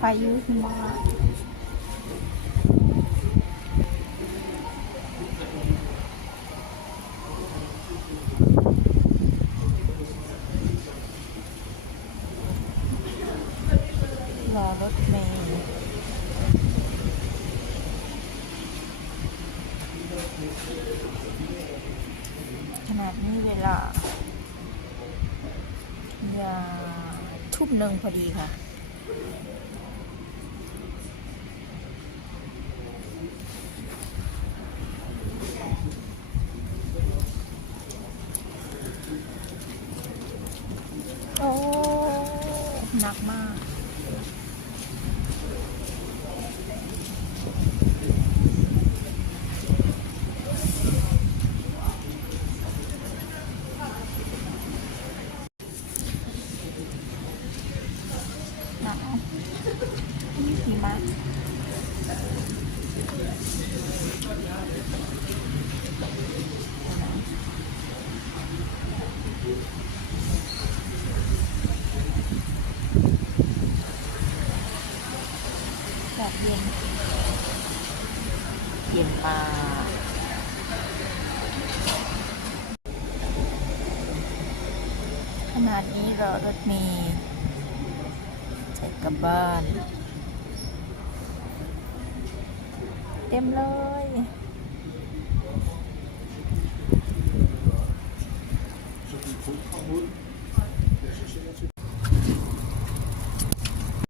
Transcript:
พายุหิมะรอรถเมล์ขนาดนี้เวลาทุ่มหนึ่งพอดีค่ะโอ้หนักมากหนักนี่หิมะแบบเย็นเย็นมากขนาดนี้รอรถเมล์จะกลับบ้านเต็มเลย